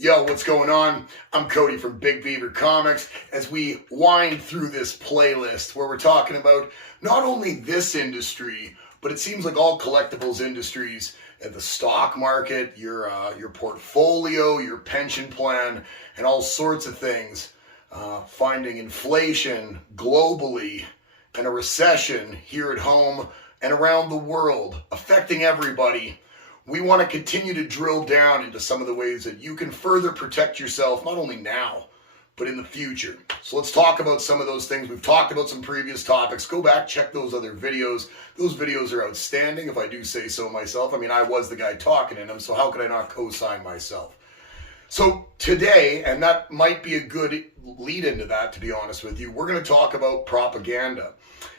Yo, what's going on? I'm Cody from Beaver Comics as we wind through this playlist where we're talking about not only this industry, but it seems like all collectibles industries, the stock market, your portfolio, your pension plan, and all sorts of things. Finding inflation globally and a recession here at home and around the world affecting everybody. We want to continue to drill down into some of the ways that you can further protect yourself, not only now, but in the future. So let's talk about some of those things. We've talked about some previous topics. Go back, check those other videos. Those videos are outstanding, if I do say so myself. I mean, I was the guy talking in them, so how could I not co-sign myself? So today, and that might be a good lead into that, to be honest with you, we're going to talk about propaganda.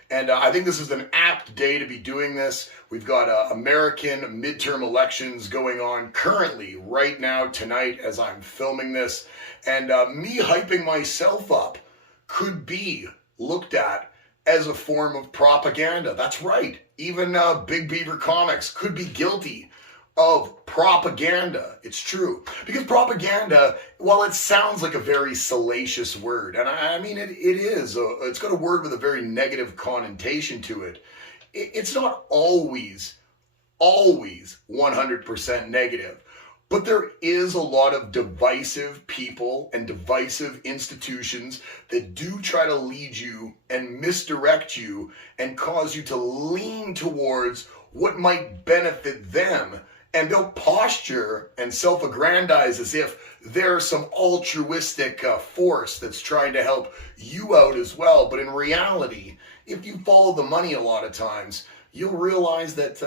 And I think this is an apt day to be doing this. We've got American midterm elections going on currently, right now, tonight, as I'm filming this. And me hyping myself up could be looked at as a form of propaganda. That's right. Even Big Beaver Comics could be guilty of propaganda. It's true. Because propaganda, while it sounds like a very salacious word, and I mean it is, it's got a word with a very negative connotation to it. It's not always 100% negative. But there is a lot of divisive people and divisive institutions that do try to lead you and misdirect you and cause you to lean towards what might benefit them. And they'll posture and self-aggrandize as if they're some altruistic force that's trying to help you out as well. But in reality, if you follow the money a lot of times, you'll realize that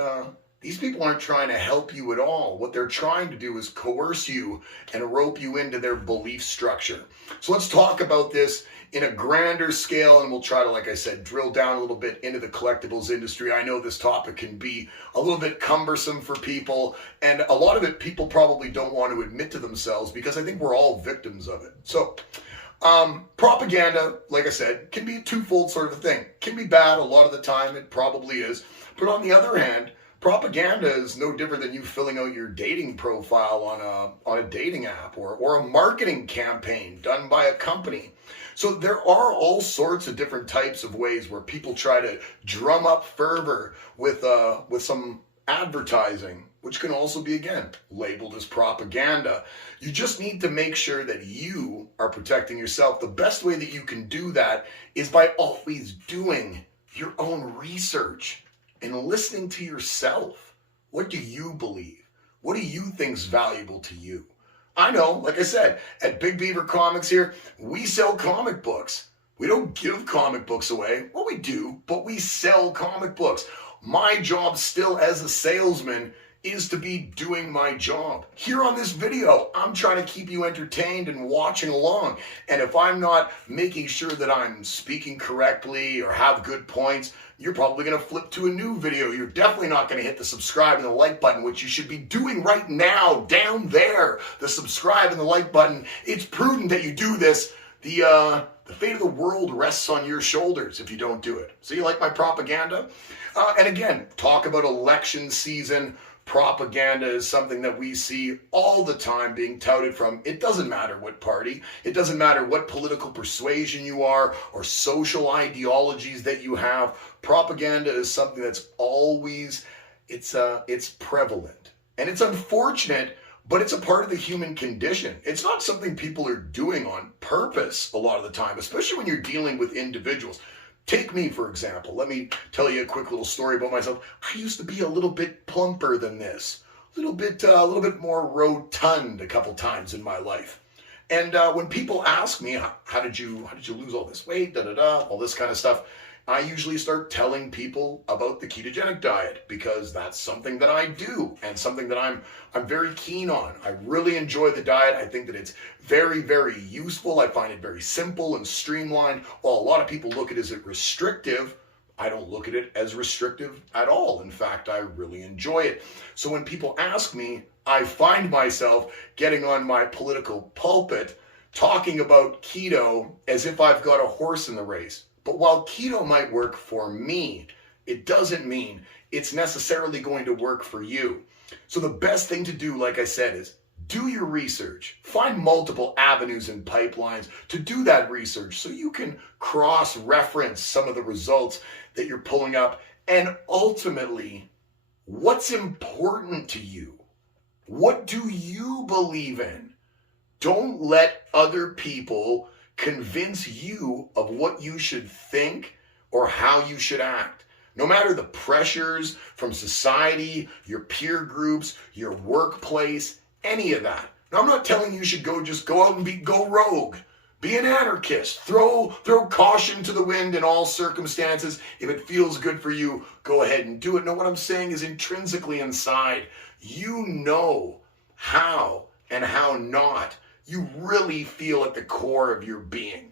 these people aren't trying to help you at all. What they're trying to do is coerce you and rope you into their belief structure. So let's talk about this in a grander scale, and we'll try to, like I said, drill down a little bit into the collectibles industry. I know this topic can be a little bit cumbersome for people, and a lot of it people probably don't want to admit to themselves because I think we're all victims of it. So propaganda, like I said, can be a twofold sort of a thing. Can be bad a lot of the time, it probably is. But on the other hand, propaganda is no different than you filling out your dating profile on a dating app or a marketing campaign done by a company. So there are all sorts of different types of ways where people try to drum up fervor with some advertising, which can also be, again, labeled as propaganda. You just need to make sure that you are protecting yourself. The best way that you can do that is by always doing your own research and listening to yourself. What do you believe? What do you think is valuable to you? I know, like I said, at Big Beaver Comics here, we sell comic books. We don't give comic books away. Well, we do, but we sell comic books. My job still as a salesman is to be doing my job. Here on this video, I'm trying to keep you entertained and watching along. And if I'm not making sure that I'm speaking correctly or have good points, you're probably going to flip to a new video. You're definitely not going to hit the subscribe and the like button, which you should be doing right now, down there. The subscribe and the like button. It's prudent that you do this. The fate of the world rests on your shoulders if you don't do it. So you like my propaganda? And again, talk about election season. Propaganda is something that we see all the time being touted from. It doesn't matter what party. It doesn't matter what political persuasion you are or social ideologies that you have. Propaganda is something that's always, it's prevalent. And it's unfortunate, but it's a part of the human condition. It's not something people are doing on purpose a lot of the time, especially when you're dealing with individuals. Take me, for example. Let me tell you a quick little story about myself. I used to be a little bit plumper than this, a little bit more rotund a couple times in my life. And when people ask me, how did you lose all this weight, all this kind of stuff, I usually start telling people about the ketogenic diet because that's something that I do and something that I'm very keen on. I really enjoy the diet. I think that it's very, very useful. I find it very simple and streamlined. While a lot of people look at it as restrictive, I don't look at it as restrictive at all. In fact, I really enjoy it. So when people ask me, I find myself getting on my political pulpit talking about keto as if I've got a horse in the race. But while keto might work for me, it doesn't mean it's necessarily going to work for you. So the best thing to do, like I said, is Do your research. Find multiple avenues and pipelines to do that research so you can cross-reference some of the results that you're pulling up. And ultimately, what's important to you? What do you believe in? Don't let other people convince you of what you should think or how you should act. No matter the pressures from society, your peer groups, your workplace, any of that. Now, I'm not telling you should just go out and go rogue. Be an anarchist. Throw caution to the wind in all circumstances. If it feels good for you, go ahead and do it. No, what I'm saying is intrinsically inside, you know how and how not you really feel at the core of your being.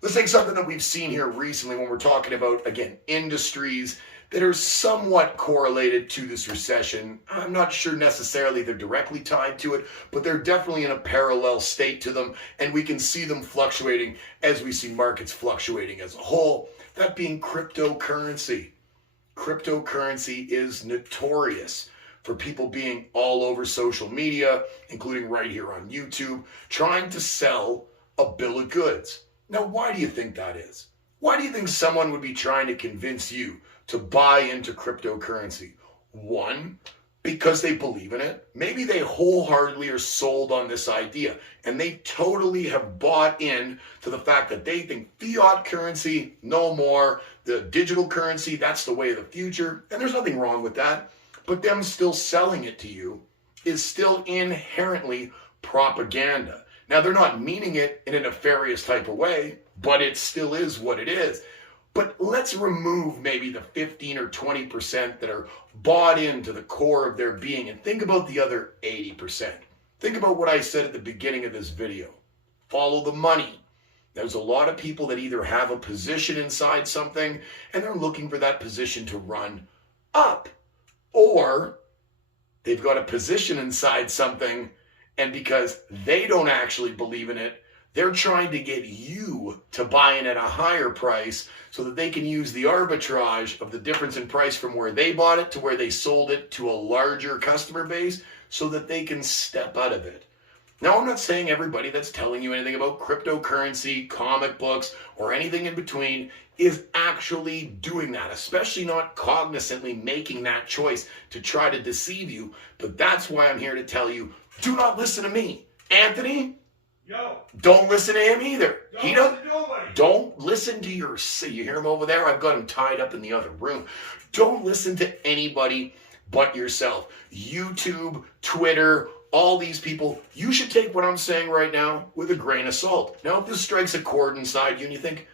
Let's take something that we've seen here recently when we're talking about, again, industries that are somewhat correlated to this recession. I'm not sure necessarily they're directly tied to it, but they're definitely in a parallel state to them, and we can see them fluctuating as we see markets fluctuating as a whole. That being cryptocurrency. Cryptocurrency is notorious for people being all over social media, including right here on YouTube, trying to sell a bill of goods. Now, why do you think that is? Why do you think someone would be trying to convince you to buy into cryptocurrency? One, because they believe in it. Maybe they wholeheartedly are sold on this idea and they totally have bought in to the fact that they think fiat currency, no more, the digital currency, that's the way of the future. And there's nothing wrong with that. But them still selling it to you is still inherently propaganda. Now, they're not meaning it in a nefarious type of way, but it still is what it is. But let's remove maybe the 15 or 20% that are bought into the core of their being and think about the other 80%. Think about what I said at the beginning of this video. Follow the money. There's a lot of people that either have a position inside something and they're looking for that position to run up, or they've got a position inside something and because they don't actually believe in it, they're trying to get you to buy in at a higher price so that they can use the arbitrage of the difference in price from where they bought it to where they sold it to a larger customer base so that they can step out of it. Now, I'm not saying everybody that's telling you anything about cryptocurrency, comic books, or anything in between is actually doing that, especially not cognizantly making that choice to try to deceive you. But that's why I'm here to tell you, do not listen to me. Anthony, yo, don't listen to him either. Don't listen to you hear him over there? I've got him tied up in the other room. Don't listen to anybody but yourself. YouTube, Twitter, all these people, you should take what I'm saying right now with a grain of salt. Now, if this strikes a chord inside you and you think,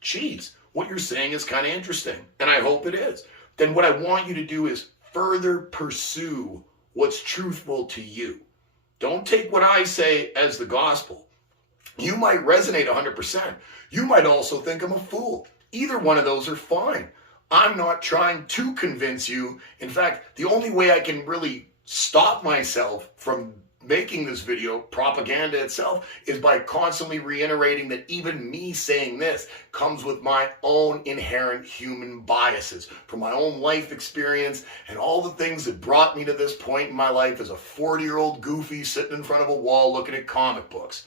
geez, what you're saying is kind of interesting, and I hope it is, then what I want you to do is further pursue what's truthful to you. Don't take what I say as the gospel. You might resonate 100%. You might also think I'm a fool. Either one of those are fine. I'm not trying to convince you. In fact, the only way I can really stop myself from making this video, propaganda itself, is by constantly reiterating that even me saying this comes with my own inherent human biases from my own life experience and all the things that brought me to this point in my life as a 40-year-old goofy sitting in front of a wall looking at comic books.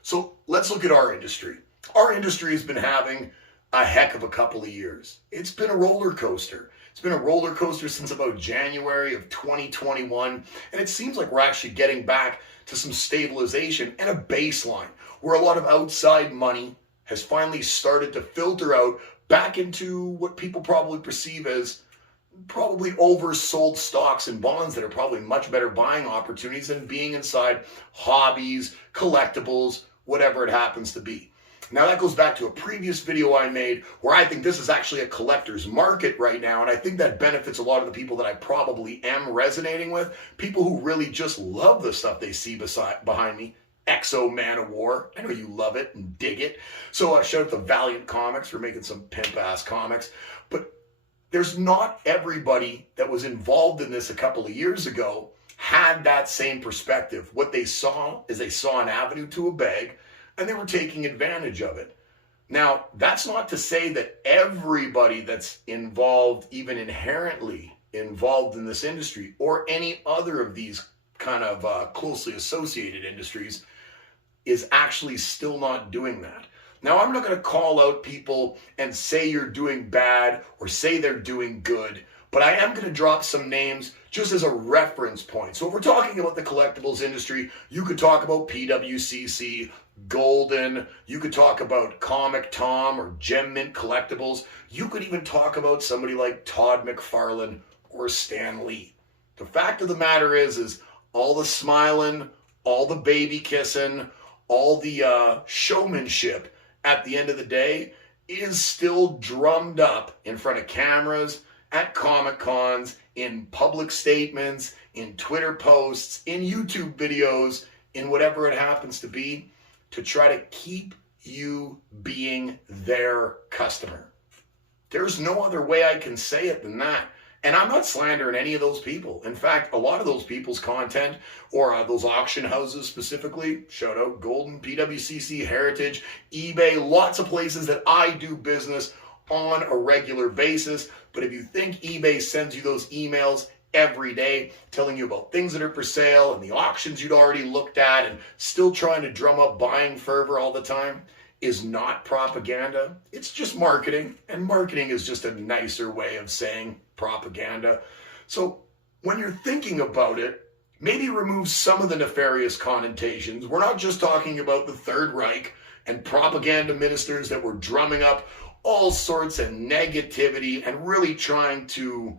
So let's look at our industry. Our industry has been having a heck of a couple of years. It's been a roller coaster. It's been a roller coaster since about January of 2021, and it seems like we're actually getting back to some stabilization and a baseline where a lot of outside money has finally started to filter out back into what people probably perceive as probably oversold stocks and bonds that are probably much better buying opportunities than being inside hobbies, collectibles, whatever it happens to be. Now, that goes back to a previous video I made where I think this is actually a collector's market right now, and I think that benefits a lot of the people that I probably am resonating with, people who really just love the stuff they see behind me. Exo Man of War. I know you love it and dig it. So shout out to Valiant Comics for making some pimp-ass comics. But there's not everybody that was involved in this a couple of years ago had that same perspective. What they saw is they saw an avenue to a bag, and they were taking advantage of it. Now, that's not to say that everybody that's involved, even inherently involved in this industry, or any other of these kind of closely associated industries is actually still not doing that. Now, I'm not going to call out people and say you're doing bad or say they're doing good, but I am going to drop some names just as a reference point. So if we're talking about the collectibles industry, you could talk about PWCC, Golden, you could talk about Comic Tom or Gem Mint Collectibles. You could even talk about somebody like Todd McFarlane or Stan Lee. The fact of the matter is all the smiling, all the baby kissing, all the showmanship at the end of the day is still drummed up in front of cameras, at Comic Cons, in public statements, in Twitter posts, in YouTube videos, in whatever it happens to be, to try to keep you being their customer. There's no other way I can say it than that. And I'm not slandering any of those people. In fact, a lot of those people's content, or those auction houses specifically, shout out Golden, PWCC, Heritage, eBay, lots of places that I do business on a regular basis. But if you think eBay sends you those emails every day telling you about things that are for sale and the auctions you'd already looked at and still trying to drum up buying fervor all the time is not propaganda, it's just marketing. And marketing is just a nicer way of saying propaganda. So when you're thinking about it, maybe remove some of the nefarious connotations. We're not just talking about the Third Reich and propaganda ministers that were drumming up all sorts of negativity and really trying to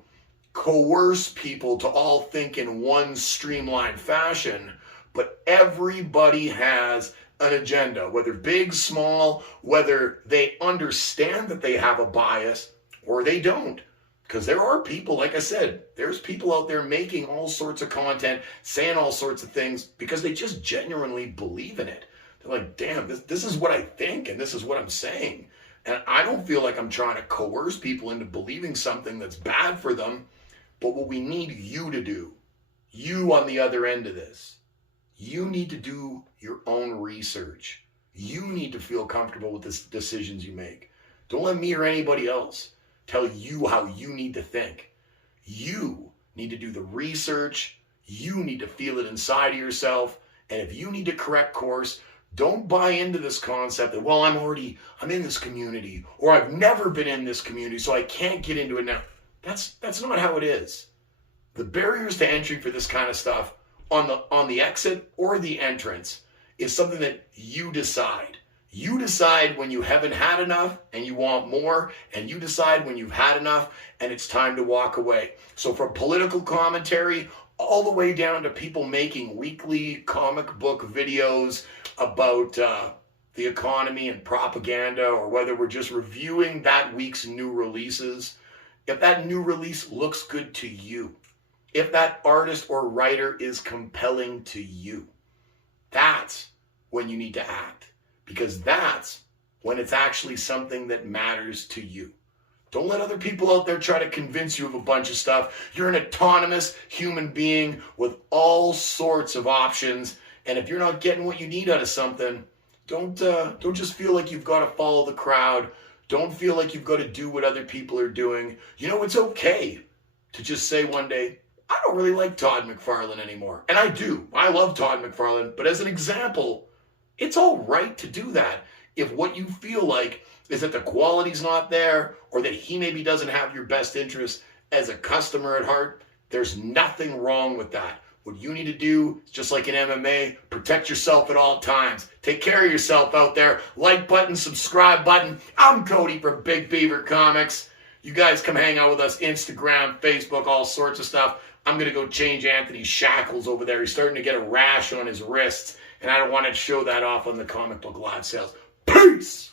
coerce people to all think in one streamlined fashion. But everybody has an agenda, whether big, small, whether they understand that they have a bias or they don't. Because there are people, like I said, there's people out there making all sorts of content, saying all sorts of things because they just genuinely believe in it. They're like, damn, this is what I think and this is what I'm saying. And I don't feel like I'm trying to coerce people into believing something that's bad for them. But what we need you to do, you on the other end of this, you need to do your own research. You need to feel comfortable with the decisions you make. Don't let me or anybody else tell you how you need to think. You need to do the research. You need to feel it inside of yourself. And if you need to correct course, don't buy into this concept that, well, I'm in this community, or I've never been in this community, so I can't get into it now. That's not how it is. The barriers to entry for this kind of stuff on the exit or the entrance is something that you decide. You decide when you haven't had enough and you want more, and you decide when you've had enough and it's time to walk away. So from political commentary all the way down to people making weekly comic book videos about the economy and propaganda, or whether we're just reviewing that week's new releases, if that new release looks good to you, if that artist or writer is compelling to you, that's when you need to act. Because that's when it's actually something that matters to you. Don't let other people out there try to convince you of a bunch of stuff. You're an autonomous human being with all sorts of options. And if you're not getting what you need out of something, don't just feel like you've got to follow the crowd. Don't feel like you've got to do what other people are doing. You know, it's okay to just say one day, I don't really like Todd McFarlane anymore. And I do. I love Todd McFarlane. But as an example, it's all right to do that if what you feel like is that the quality's not there, or that he maybe doesn't have your best interest as a customer at heart. There's nothing wrong with that. What you need to do is, just like in MMA, protect yourself at all times. Take care of yourself out there. Like button, subscribe button. I'm Cody from Big Beaver Comics. You guys come hang out with us, Instagram, Facebook, all sorts of stuff. I'm going to go change Anthony's shackles over there. He's starting to get a rash on his wrists, and I don't want to show that off on the comic book live sales. Peace!